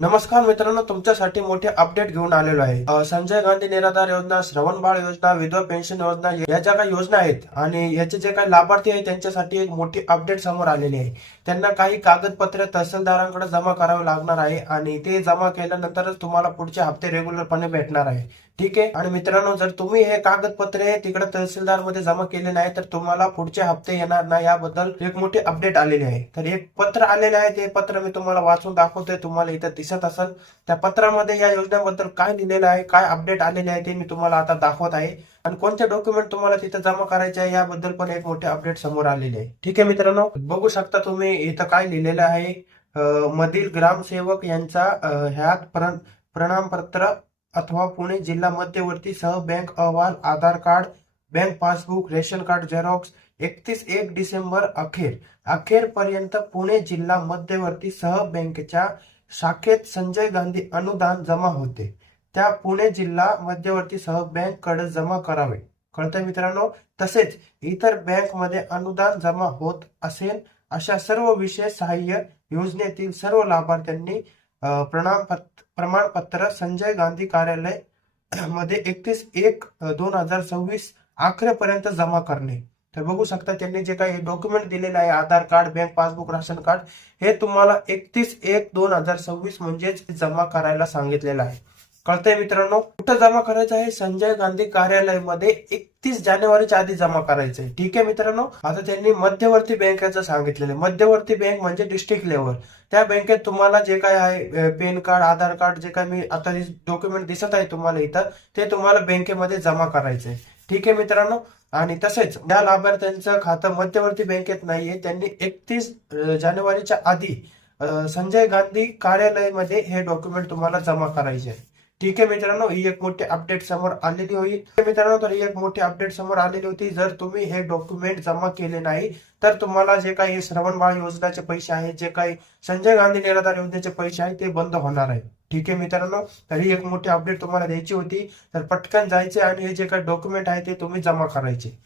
नमस्कार मित्रांनो तुमच्यासाठी मोठे अपडेट घेऊन आलेलो आहे. संजय गांधी निराधार योजना श्रवण बाळ योजना विधवा पेन्शन योजना या ज्या काही योजना आहेत आणि याचे जे काही लाभार्थी आहेत त्यांच्यासाठी एक मोठी अपडेट समोर आलेली आहे. त्यांना काही कागदपत्रे तहसीलदारांकडे जमा करावे लागणार आहे आणि ते जमा केल्यानंतरच तुम्हाला पुढचे हप्ते रेग्युलरपणे भेटणार आहे. ठीक आहे. आणि मित्रांनो जर तुम्ही हे कागदपत्रे तिकडे तहसीलदारमध्ये जमा केले नाही तर तुम्हाला पुढचे हप्ते येणार नाही. याबद्दल एक मोठी अपडेट आलेली आहे. तर एक पत्र आलेले आहे ते पत्र मी तुम्हाला वाचून दाखवतोय. तुम्हाला इथं दिसत असेल. त्या पत्रामध्ये या योजनेबद्दल काय लिहिलेलं आहे काय अपडेट आलेले आहे ते मी तुम्हाला आता दाखवत आहे. आणि कोणते डॉक्युमेंट तुम्हाला तिथं जमा करायचे आहे याबद्दल पण एक मोठे अपडेट समोर आलेले आहे. ठीक आहे मित्रांनो बघू शकता तुम्ही इथं काय लिहिलेलं आहे. मधील ग्रामसेवक यांचा ह्यात प्रण- प्रमाणपत्र अथवा पुणे जिल्हा मध्यवर्ती सह बँक अहवाल Aadhaar card bank passbook ration card xerox एकतीस एक डिसेंबर अखेर. अखेरपर्यंत पुणे जिल्हा मध्यवर्ती सह बँकेच्या शाखेत संजय गांधी अनुदान जमा होते. त्या पुणे जिल्हा मध्यवर्ती सह बँककडे जमा करावे. कळतं मित्रांनो? तसेच इतर बँकमध्ये अनुदान जमा होत असेल अशा सर्व विशेष सहाय्य योजनेतील सर्व लाभार्थ्यांनी अ, प्रमाणपत्र संजय गांधी कार्यालयमध्ये एकतीस एक दोन हजार सव्वीस अखेरपर्यंत जमा करणे. तर बघू शकता त्यांनी जे काही डॉक्युमेंट दिलेले आहे Aadhaar card bank passbook ration card हे तुम्हाला एकतीस एक दोन हजार सव्वीस म्हणजेच जमा करायला सांगितलेलं आहे. कळतंय मित्रांनो कुठं जमा करायचं आहे? संजय गांधी कार्यालयामध्ये एकतीस जानेवारीच्या आधी जमा करायचं आहे. ठीक आहे मित्रांनो आता त्यांनी मध्यवर्ती बँकेचं सांगितलेलं आहे. मध्यवर्ती बँक म्हणजे डिस्ट्रिक्ट लेवल त्या बँकेत तुम्हाला जे काय आहे पॅन कार्ड आधार कार्ड जे काय मी आता डॉक्युमेंट दिसत आहे तुम्हाला इथं ते तुम्हाला बँकेमध्ये जमा करायचे ठीक आहे मित्रांनो? आणि तसेच ज्या लाभार्थ्यांचं खातं मध्यवर्ती बँकेत नाहीये त्यांनी एकतीस जानेवारीच्या आधी संजय गांधी कार्यालयामध्ये हे डॉक्युमेंट तुम्हाला जमा करायचे आहे. ठीक आहे मित्रांनो ही एक मोठी अपडेट समोर आलेली होईल मित्रांनो तर ही एक मोठी अपडेट समोर आलेली होती. जर तुम्ही हे डॉक्युमेंट जमा केले नाही तर तुम्हाला जे काही श्रवण बाळ योजनाचे पैसे आहेत जे काही संजय गांधी निराधार योजनेचे पैसे आहेत ते बंद होणार आहे. ठीक आहे मित्रांनो तर ही एक मोठी अपडेट तुम्हाला द्यायची होती. तर पटकन जायचे आणि हे जे काही डॉक्युमेंट आहे ते तुम्ही जमा करायचे.